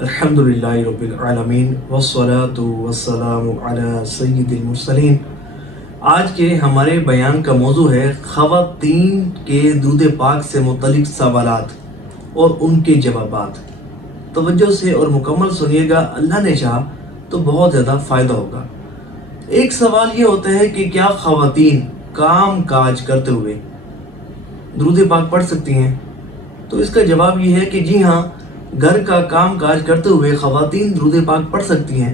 अल्हम्दुलिल्लाहि रब्बिल आलमीन वस्सलातु वस्सलामु अला सय्यिदिल मुरसलीन। आज के हमारे बयान का मौजू है ख़वातीन के दुरूद पाक से मुतल्लिक़ सवालात और उनके जवाबात। तवज्जो से और मुकम्मल सुनिएगा, अल्लाह ने चाहा तो बहुत ज़्यादा फ़ायदा होगा। एक सवाल ये होता है कि क्या ख़वातीन काम काज करते हुए दुरूद पाक पढ़ सकती हैं? तो इसका जवाब ये है कि जी हाँ, घर का काम काज करते हुए ख़वातीन दुरूद पाक पढ़ सकती हैं,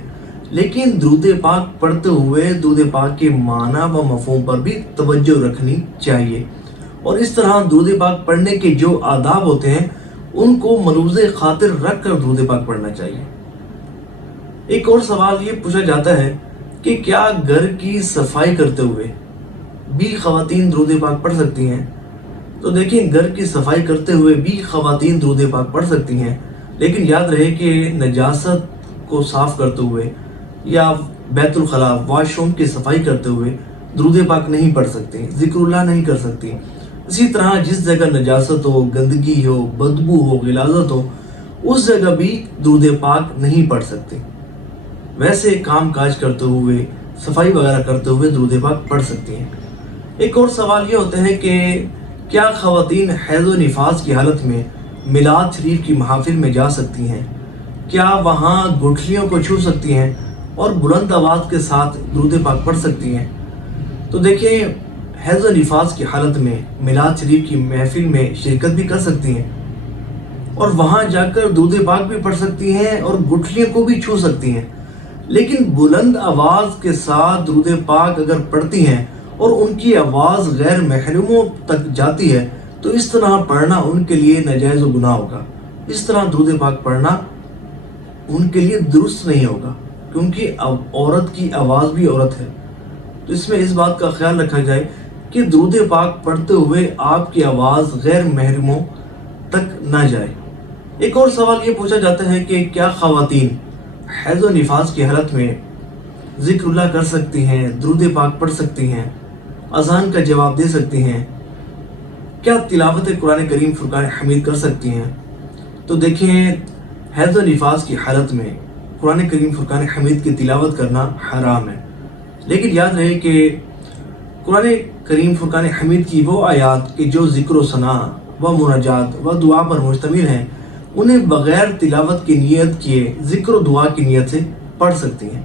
लेकिन दुरूद पाक पढ़ते हुए दुरूद पाक के माना व मफ़हूम पर भी तवज्जो रखनी चाहिए। और इस तरह दुरूद पाक पढ़ने के जो आदाब होते हैं उनको मलूज़े खातिर रख कर दुरूद पाक पढ़ना चाहिए। एक और सवाल ये पूछा जाता है कि क्या घर की सफाई करते हुए भी ख़वातीन दुरूद पाक पढ़ सकती हैं? तो देखिए, घर की सफाई करते हुए भी ख़वातीन दुरूद पाक पढ़ सकती हैं, लेकिन याद रहे कि नजासत को साफ़ करते हुए या बैतुल खला वॉशरूम की सफाई करते हुए दुरूद पाक नहीं पढ़ सकती, ज़िक्रुल्लाह नहीं कर सकती। इसी तरह जिस जगह नजासत हो, गंदगी हो, बदबू हो, गिलाज़त हो, उस जगह भी दुरूद पाक नहीं पढ़ सकती। वैसे काम काज करते हुए, सफाई वगैरह करते हुए दुरूद पाक पढ़ सकती हैं। एक और सवाल ये होता है कि क्या ख़वातीन हैज़ व निफास की हालत में मिलाद शरीफ की महफिल में जा सकती हैं? क्या वहाँ गुठलियों को छू सकती हैं और बुलंद आवाज़ के साथ दुरूद पाक पढ़ सकती हैं? तो देखिए, हैज़ व निफास की हालत में मिलाद शरीफ की महफिल में शिरकत भी कर सकती हैं और वहाँ जाकर दुरूद पाक भी पढ़ सकती हैं और गुठलियों को भी छू सकती हैं। लेकिन बुलंद आवाज़ के साथ दुरूद पाक अगर पढ़ती हैं और उनकी आवाज़ गैर महरूमों तक जाती है तो इस तरह पढ़ना उनके लिए नाजायज़ व गुनाह होगा। इस तरह दुरूद पाक पढ़ना उनके लिए दुरुस्त नहीं होगा, क्योंकि औरत की आवाज़ भी औरत है। तो इसमें इस बात का ख्याल रखा जाए कि दुरूद पाक पढ़ते हुए आपकी आवाज़ गैर महरूमों तक ना जाए। एक और सवाल ये पूछा जाता है कि क्या ख़वातीन हैज़ व निफास की हालत में ज़िक्रुल्लाह कर सकती हैं, दुरूद पाक पढ़ सकती हैं, अज़ान का जवाब दे सकती हैं, क्या तिलावत कुरान करीम फुरकान हमीद कर सकती हैं? तो देखिए, हैज़ व निफास की हालत में कुरान करीम फुरकान हमीद की तिलावत करना हराम है। लेकिन याद रहे कि कुरान करीम फुरकान हमीद की वो आयात कि जो ज़िक्र सना व मुनाजात व दुआ पर मुश्तमिल हैं, उन्हें बग़ैर तिलावत की नियत किए ज़िक्र दुआ की नियत से पढ़ सकती हैं।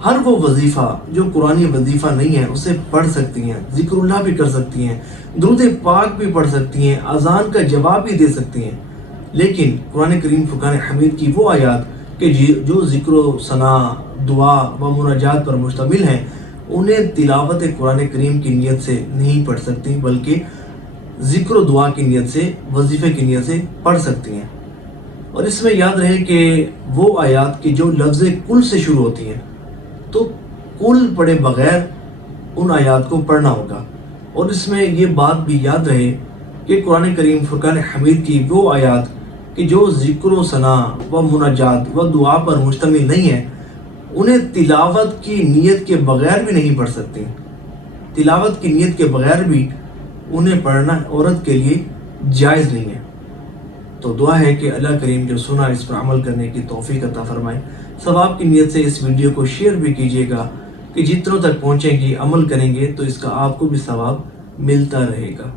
हर वो वजीफ़ा जो कुरानी वजीफ़ा नहीं है उसे पढ़ सकती हैं, ज़िक्रुल्लाह भी कर सकती हैं, दुरूद पाक भी पढ़ सकती हैं, अज़ान का जवाब भी दे सकती हैं। लेकिन कुरान करीम फुरकान हमीद की वो आयात कि जो ज़िक्र सना दुआ व मुनाजात पर मुश्तमिल हैं, उन्हें तिलावत कुरान करीम की नियत से नहीं पढ़ सकती, बल्कि ज़िक्र दुआ की नियत से, वजीफ़े की नियत से पढ़ सकती हैं। और इसमें याद रहे कि वो आयात की जो लफ्ज़ कुल से शुरू होती हैं, तो कुल पढ़े बगैर उन आयात को पढ़ना होगा। और इसमें ये बात भी याद रहे कि कुरान करीम फुरकान हमीद की वो आयात कि जो ज़िक्र सना व मुनाजात व दुआ पर मुश्तमिल नहीं है, उन्हें तिलावत की नीयत के बगैर भी नहीं पढ़ सकती। तिलावत की नीयत के बगैर भी उन्हें पढ़ना औरत के लिए जायज़ नहीं है। तो दुआ है कि अल्लाह करीम जो सुना इस पर अमल करने की तौफीक अता फरमाए। सवाब की नीयत से इस वीडियो को शेयर भी कीजिएगा कि जितनों तक पहुँचेगी, अमल करेंगे तो इसका आपको भी सवाब मिलता रहेगा।